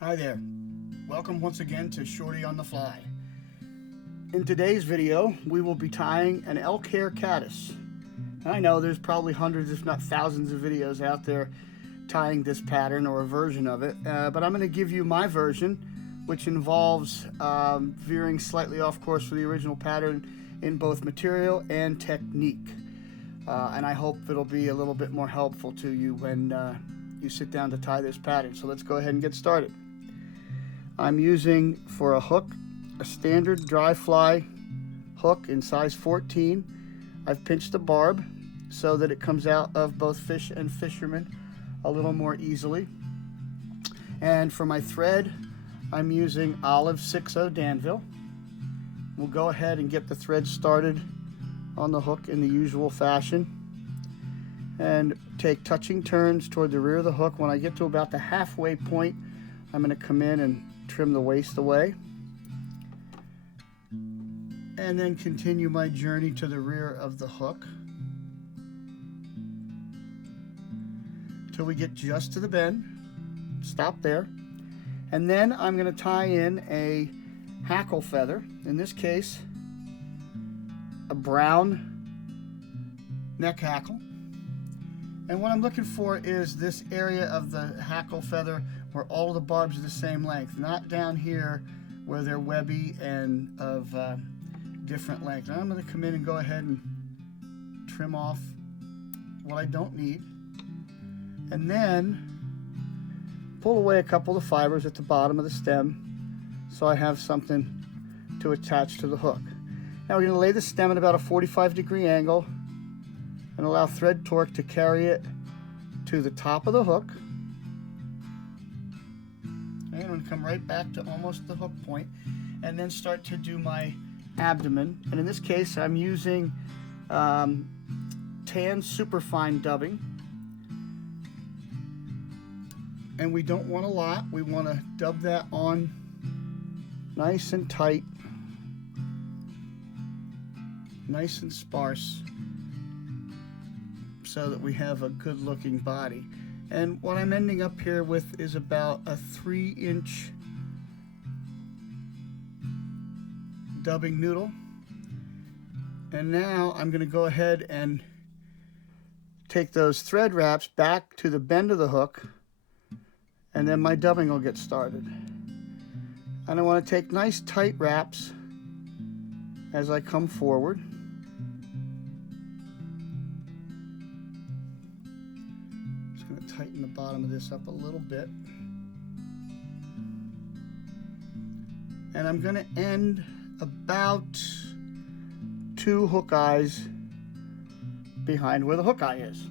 Hi there. Welcome once again to Shorty on the Fly. In today's video, we will be tying an elk hair caddis. And I know there's probably hundreds, if not thousands, of videos out there tying this pattern or a version of it, but I'm going to give you my version, which involves veering slightly off course from the original pattern in both material and technique. And I hope it'll be a little bit more helpful to you when you sit down to tie this pattern. So let's go ahead and get started. I'm using for a hook a standard dry fly hook in size 14. I've pinched the barb so that it comes out of both fish and fishermen a little more easily. And for my thread, I'm using olive 6/0 Danville. We'll go ahead and get the thread started on the hook in the usual fashion and take touching turns toward the rear of the hook. When I get to about the halfway point, I'm going to come in and trim the waist away and then continue my journey to the rear of the hook till we get just to the bend. Stop there, and then I'm going to tie in a hackle feather, in this case a brown neck hackle. And what I'm looking for is this area of the hackle feather where all of the barbs are the same length, not down here where they're webby and of different length. Now I'm going to come in and go ahead and trim off what I don't need, and then pull away a couple of the fibers at the bottom of the stem so I have something to attach to the hook. Now we're going to lay the stem at about a 45-degree angle and allow thread torque to carry it to the top of the hook. And I'm going to come right back to almost the hook point and then start to do my abdomen. And in this case, I'm using tan superfine dubbing. And we don't want a lot. We want to dub that on nice and tight, nice and sparse, so that we have a good looking body. And what I'm ending up here with is about a 3-inch dubbing noodle. And now I'm going to go ahead and take those thread wraps back to the bend of the hook, and then my dubbing will get started. And I want to take nice tight wraps as I come forward. Tighten the bottom of this up a little bit, and I'm going to end about 2 hook eyes behind where the hook eye is.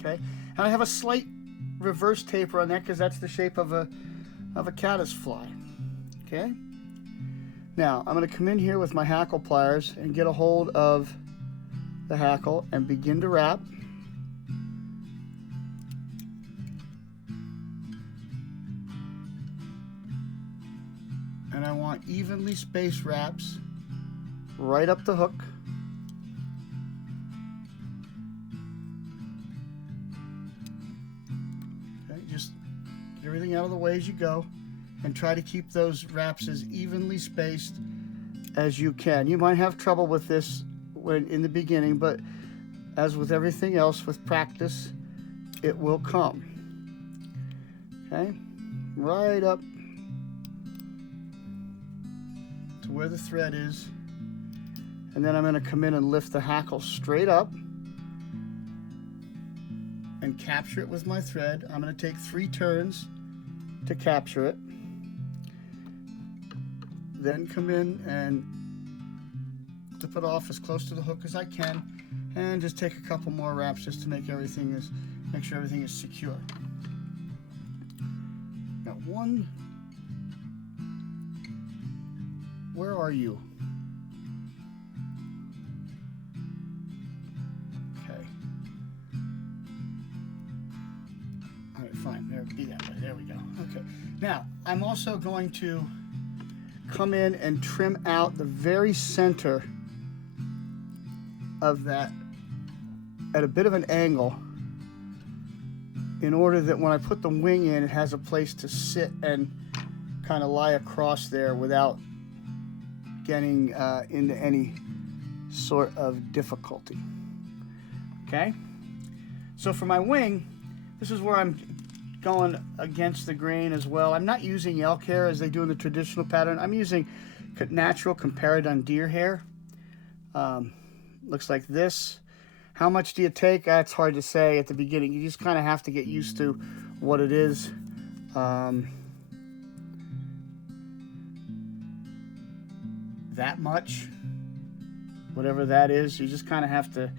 Okay, and I have a slight reverse taper on that because that's the shape of a caddis fly. Okay, now I'm going to come in here with my hackle pliers and get a hold of the hackle and begin to wrap. And I want evenly spaced wraps right up the hook. Okay, just get everything out of the way as you go and try to keep those wraps as evenly spaced as you can. You might have trouble with this when in the beginning, but as with everything else, with practice, it will come. Okay, right up to where the thread is, and then I'm going to come in and lift the hackle straight up and capture it with my thread. I'm going to take 3 turns to capture it, then come in and flip it off as close to the hook as I can, and just take a couple more wraps just to make sure everything is secure. Got one. Where are you? Okay. All right, fine. There, be that way. There we go. Okay. Now, I'm also going to come in and trim out the very center of that at a bit of an angle in order that when I put the wing in, it has a place to sit and kind of lie across there without getting into any sort of difficulty. Okay, so for my wing, this is where I'm going against the grain as well. I'm not using elk hair as they do in the traditional pattern. I'm using natural Comparadun deer hair. Looks like this. How much do you take? That's hard to say at the beginning. You just kind of have to get used to what it is. That much, whatever that is, you just kind of have to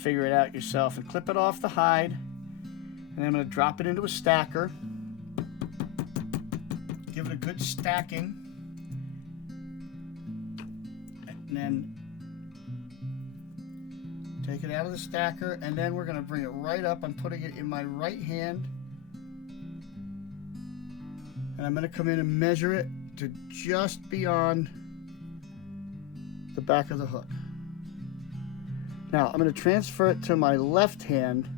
figure it out yourself. And clip it off the hide. And then I'm going to drop it into a stacker. Give it a good stacking. And then take it out of the stacker, and then we're going to bring it right up. I'm putting it in my right hand, and I'm going to come in and measure it to just beyond the back of the hook. Now I'm going to transfer it to my left hand,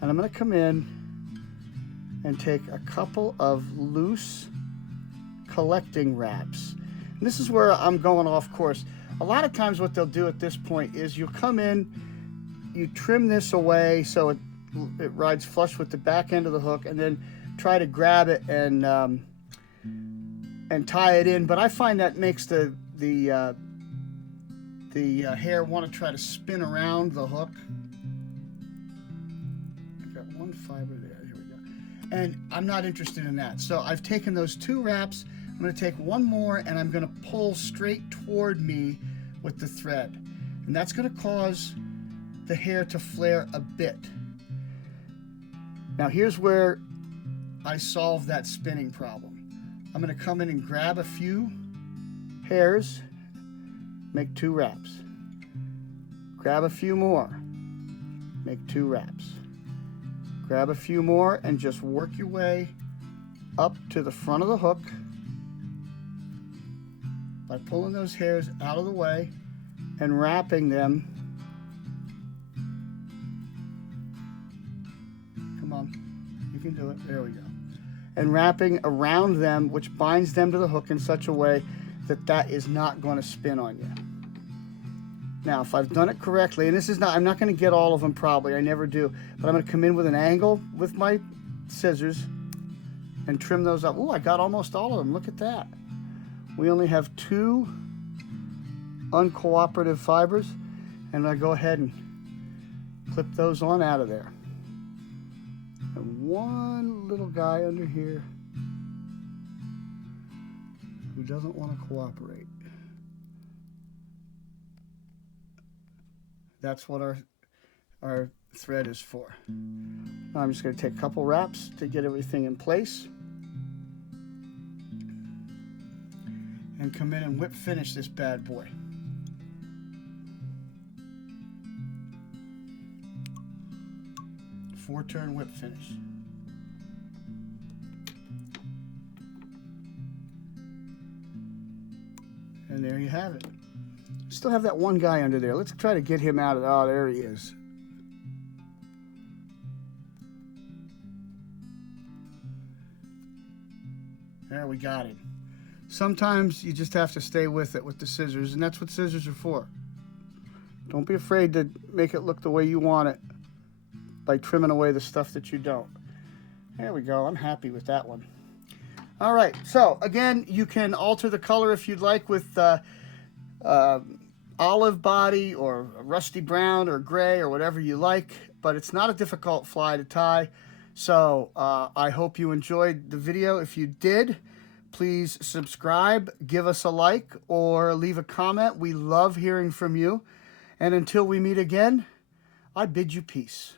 and I'm going to come in and take a couple of loose collecting wraps. And this is where I'm going off course. A lot of times what they'll do at this point is you'll come in, you trim this away so it rides flush with the back end of the hook, and then try to grab it and tie it in. But I find that makes the hair want to try to spin around the hook. I've got one fiber there. Here we go. And I'm not interested in that. So I've taken those two wraps. I'm going to take one more, and I'm going to pull straight toward me with the thread. And that's going to cause the hair to flare a bit. Now here's where I solve that spinning problem. I'm going to come in and grab a few hairs, make two wraps. Grab a few more, make two wraps. Grab a few more and just work your way up to the front of the hook by pulling those hairs out of the way and wrapping them. Come on, you can do it. There we go. And wrapping around them, which binds them to the hook in such a way that that is not going to spin on you. Now, if I've done it correctly, and this is not, I'm not going to get all of them probably, I never do, but I'm going to come in with an angle with my scissors and trim those up. Oh, I got almost all of them. Look at that. We only have two uncooperative fibers, and I go ahead and clip those on out of there. And one little guy under here who doesn't want to cooperate. That's what our thread is for. Now I'm just going to take a couple wraps to get everything in place and come in and whip finish this bad boy. Four-turn whip finish. And there you have it. Still have that one guy under there. Let's try to get him out of, oh, there he is. There, we got him. Sometimes you just have to stay with it with the scissors, and that's what scissors are for. Don't be afraid to make it look the way you want it by trimming away the stuff that you don't. There we go. I'm happy with that one. All right. So again, you can alter the color if you'd like with olive body or rusty brown or gray or whatever you like, but it's not a difficult fly to tie. So I hope you enjoyed the video. If you did, please subscribe, give us a like, or leave a comment. We love hearing from you. And until we meet again, I bid you peace.